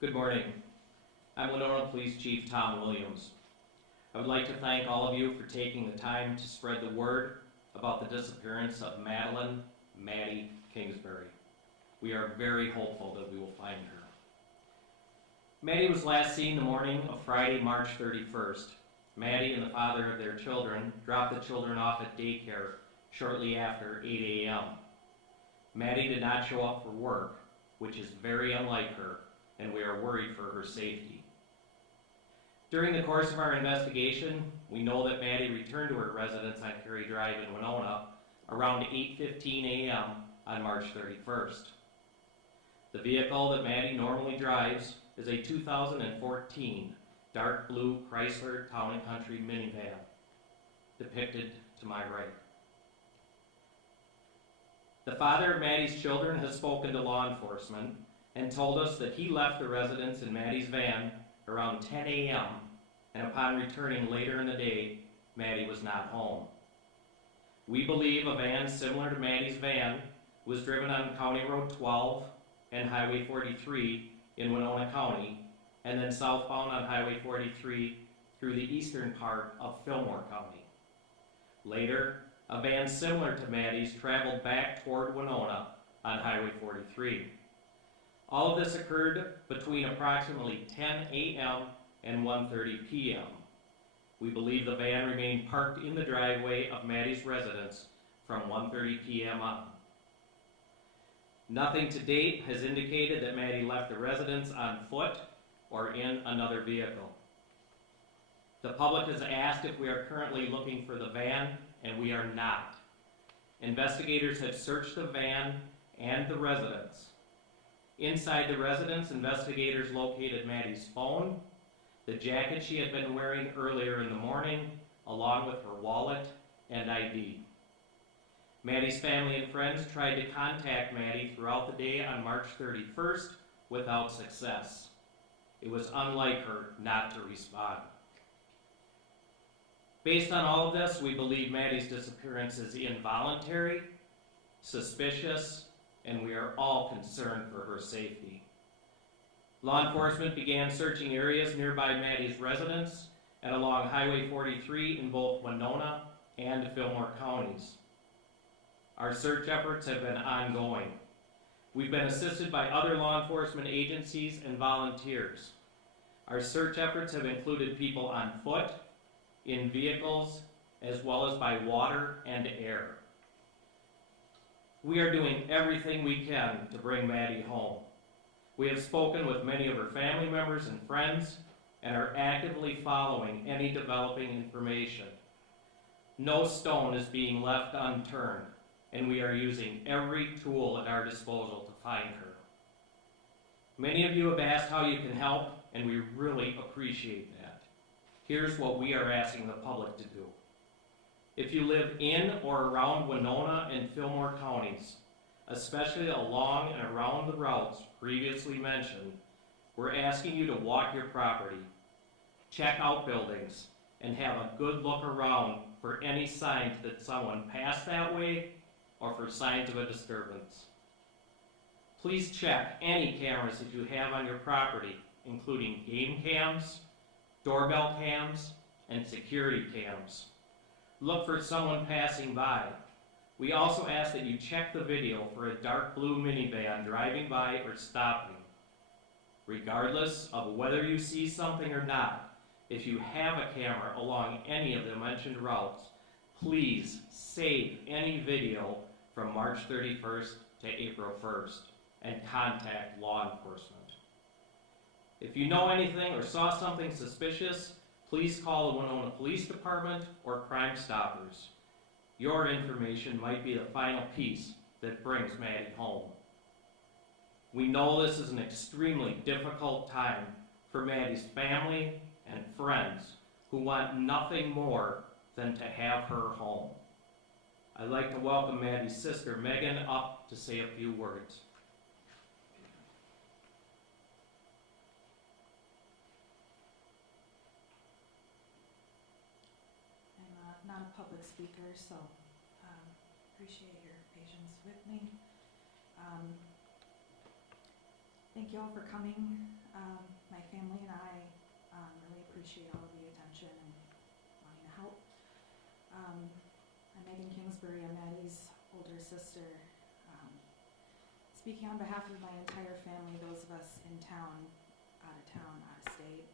Good morning. I'm Winona Police Chief Tom Williams. I would like to thank all of you for taking the time to spread the word about the disappearance of Maddie Kingsbury. We are very hopeful that we will find her. Maddie was last seen the morning of Friday, March 31st. Maddie and the father of their children dropped the children off at daycare shortly after 8 a.m. Maddie did not show up for work, which is very unlike her, and we are worried for her safety. During the course of our investigation, we know that Maddie returned to her residence on Cary Drive in Winona around 8:15 a.m. on March 31st. The vehicle that Maddie normally drives is a 2014 dark blue Chrysler Town & Country minivan, depicted to my right. The father of Maddie's children has spoken to law enforcement and told us that he left the residence in Maddie's van around 10 a.m. and upon returning later in the day, Maddie was not home. We believe a van similar to Maddie's van was driven on County Road 12 and Highway 43 in Winona County, and then southbound on Highway 43 through the eastern part of Fillmore County. Later, a van similar to Maddie's traveled back toward Winona on Highway 43. All of this occurred between approximately 10 a.m. and 1:30 p.m. We believe the van remained parked in the driveway of Maddie's residence from 1:30 p.m. on. Nothing to date has indicated that Maddie left the residence on foot or in another vehicle. The public has asked if we are currently looking for the van, and we are not. Investigators have searched the van and the residence. Inside the residence, investigators located Maddie's phone, the jacket she had been wearing earlier in the morning, along with her wallet and ID. Maddie's family and friends tried to contact Maddie throughout the day on March 31st without success. It was unlike her not to respond. Based on all of this, we believe Maddie's disappearance is involuntary, suspicious, and we are all concerned for her safety. Law enforcement began searching areas nearby Maddie's residence and along Highway 43 in both Winona and Fillmore counties. Our search efforts have been ongoing. We've been assisted by other law enforcement agencies and volunteers. Our search efforts have included people on foot, in vehicles, as well as by water and air. We are doing everything we can to bring Maddie home. We have spoken with many of her family members and friends and are actively following any developing information. No stone is being left unturned, and we are using every tool at our disposal to find her. Many of you have asked how you can help, and we really appreciate that. Here's what we are asking the public to do. If you live in or around Winona and Fillmore counties, especially along and around the routes previously mentioned, we're asking you to walk your property, check out buildings, and have a good look around for any signs that someone passed that way or for signs of a disturbance. Please check any cameras that you have on your property, including game cams, doorbell cams, and security cams. Look for someone passing by. We also ask that you check the video for a dark blue minivan driving by or stopping. Regardless of whether you see something or not, if you have a camera along any of the mentioned routes, please save any video from March 31st to April 1st and contact law enforcement. If you know anything or saw something suspicious, please call the Winona Police Department or Crime Stoppers. Your information might be the final piece that brings Maddie home. We know this is an extremely difficult time for Maddie's family and friends who want nothing more than to have her home. I'd like to welcome Maddie's sister, Megan, up to say a few words. Not a public speaker, so appreciate your patience with me. Thank you all for coming. My family and I really appreciate all of the attention and wanting to help. I'm Megan Kingsbury. I'm Maddie's older sister. Speaking on behalf of my entire family, those of us in town, out of state,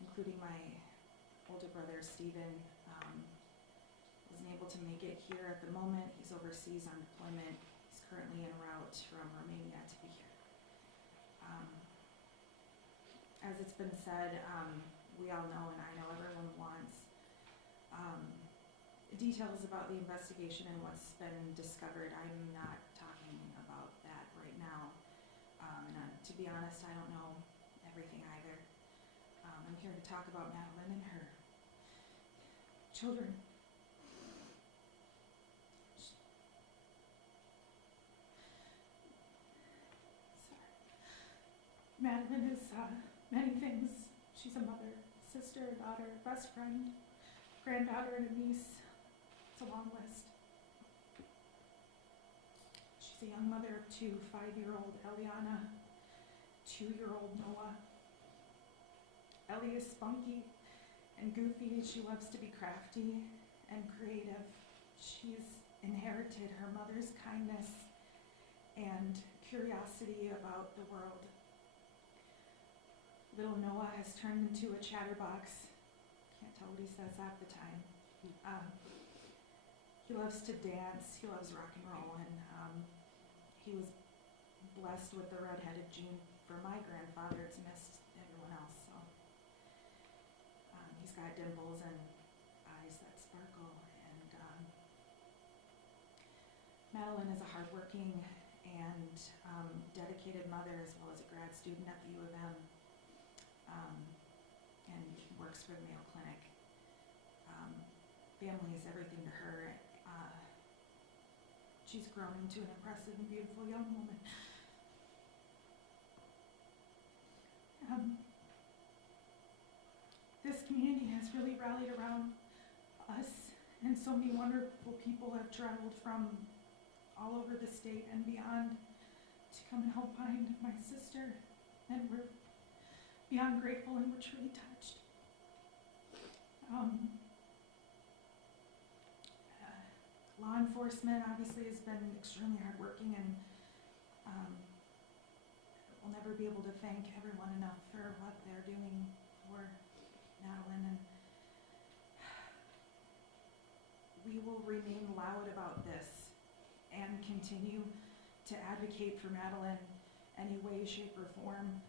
including my older brother, Stephen, wasn't able to make it here at the moment. He's overseas on deployment. He's currently en route from Romania to be here. As it's been said, we all know, and I know everyone wants, details about the investigation and what's been discovered. I'm not talking about that right now. To be honest, I don't know everything either. I'm here to talk about Madeline and her children. Sorry. Madeline is many things. She's a mother, sister, daughter, best friend, granddaughter, and a niece. It's a long list. She's a young mother of two, 5-year-old Eliana, 2-year-old Noah. Ellie is spunky and goofy. She loves to be crafty and creative. She's inherited her mother's kindness and curiosity about the world. Little Noah has turned into a chatterbox. Can't tell what he says half the time. He loves to dance. He loves rock and roll, and he was blessed with the redheaded gene from my grandfather. It's missed everyone else. So he's got dimples and eyes that sparkle. And Madeline is a hardworking and dedicated mother, as well as a grad student at the U of M. And works for the Mayo Clinic. Family is everything to her. She's grown into an impressive and beautiful young woman. This community has really rallied around us, and so many wonderful people have traveled from all over the state and beyond to come and help find my sister, and we're beyond grateful and we're truly touched. Law enforcement obviously has been extremely hardworking, and we'll never be able to thank everyone enough for what they're doing for Madeline, and we will remain loud about this and continue to advocate for Madeline any way, shape, or form.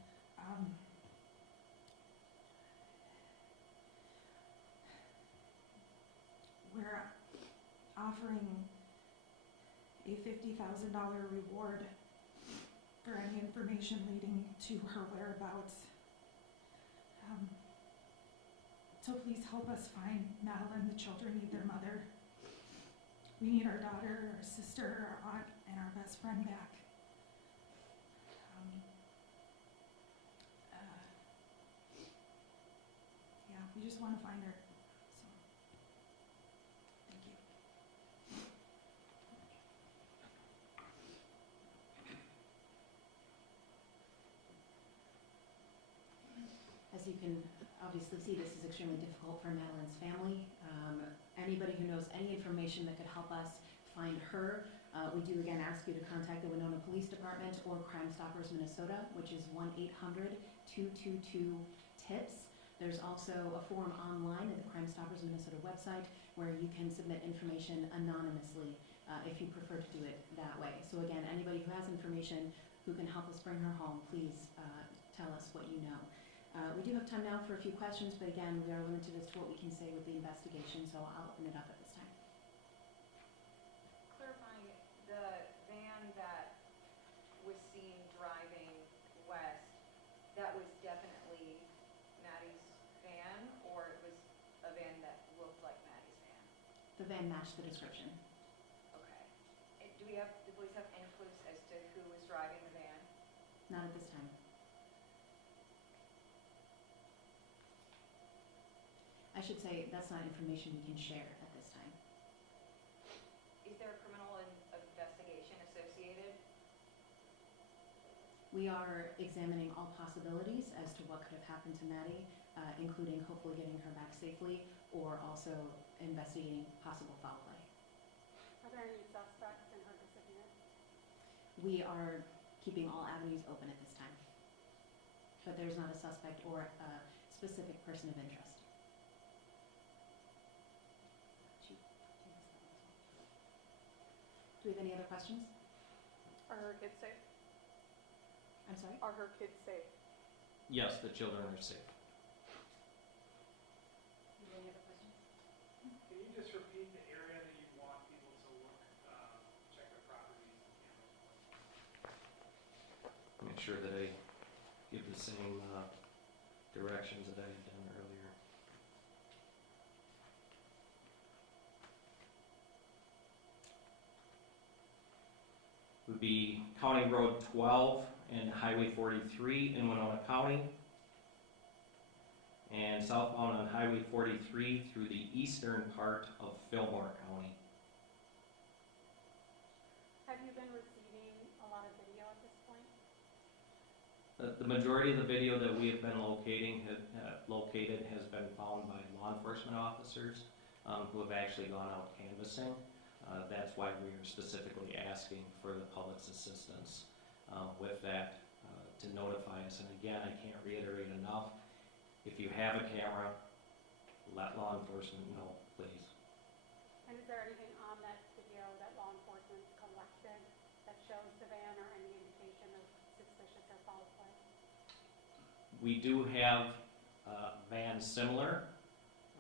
We're offering a $50,000 reward for any information leading to her whereabouts. So please help us find Madeline. The children need their mother. We need our daughter, our sister, our aunt, and our best friend back. Yeah, we just want to find her. So, thank you. As you can obviously see, this is extremely difficult for Madeline's family. Anybody who knows any information that could help us find her, we do again ask you to contact the Winona Police Department or Crime Stoppers Minnesota, which is 1-800-222-TIPS. There's also a form online at the Crime Stoppers Minnesota website where you can submit information anonymously if you prefer to do it that way. So again, anybody who has information who can help us bring her home, please tell us what you know. We do have time now for a few questions, but again, we are limited as to what we can say with the investigation, so I'll open it up at this time. Clarifying, the van that was seen driving west, that was definitely Maddie's van, or it was a van that looked like Maddie's van? The van matched the description. Okay. And do the police have any clues as to who was driving the van? Not at this time. I should say that's not information we can share at this time. Is there a criminal investigation associated? We are examining all possibilities as to what could have happened to Maddie, including hopefully getting her back safely, or also investigating possible foul play. Are there any suspects in her disappearance? We are keeping all avenues open at this time, but there's not a suspect or a specific person of interest. Do we have any other questions? Are her kids safe? I'm sorry? Are her kids safe? Yes, the children are safe. Do we have any other questions? Can you just repeat the area that you want people to look, check their properties and cameras? Make sure that I give the same directions that I had done earlier. Would be County Road 12 and Highway 43 in Winona County, and southbound on Highway 43 through the eastern part of Fillmore County. Have you been receiving a lot of video at this point? The majority of the video that we have been located has been found by law enforcement officers who have actually gone out canvassing. That's why we are specifically asking for the public's assistance with that to notify us. And again, I can't reiterate enough, if you have a camera, let law enforcement know, please. And is there anything on that video that law enforcement collected that shows the van or any indication of suspicious or foul play? We do have vans similar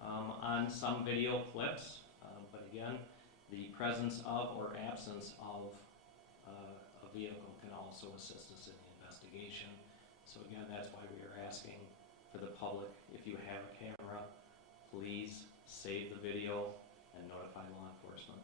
on some video clips, but again, the presence of or absence of a vehicle can also assist us in the investigation. So again, that's why we are asking for the public, if you have a camera, please save the video and notify law enforcement.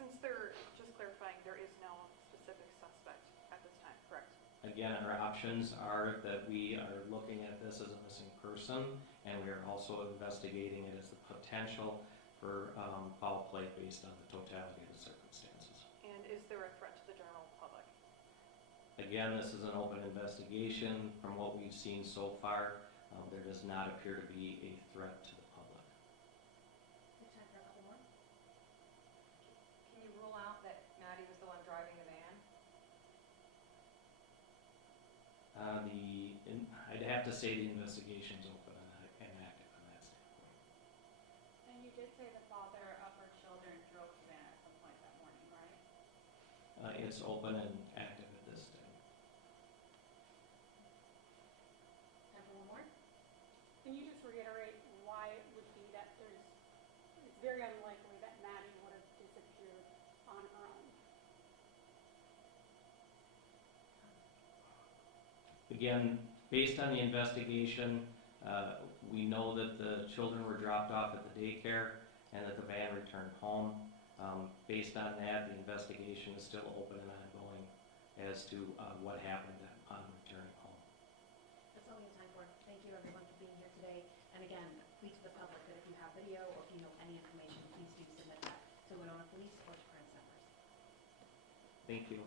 Since there, just clarifying, there is no specific suspect at this time, correct? Again, our options are that we are looking at this as a missing person, and we are also investigating it as the potential for foul play based on the totality of the circumstances. And is there a threat to the general public? Again, this is an open investigation. From what we've seen so far, there does not appear to be a threat to the public. We have time for a couple more. Can you rule out that Maddie was the one driving the van? I'd have to say the investigation's open and active from that standpoint. And you did say the father of her children drove the van at some point that morning, right? It's open and active at this time. Time for one more? Can you just reiterate why it would be that it's very unlikely that Maddie would have disappeared on her own? Again, based on the investigation, we know that the children were dropped off at the daycare and that the van returned home. Based on that, the investigation is still open and ongoing as to what happened upon returning home. That's all we have time for. Thank you everyone for being here today. And again, please to the public that if you have video or if you know any information, please do submit that to Winona Police or to Crime Stoppers. Thank you.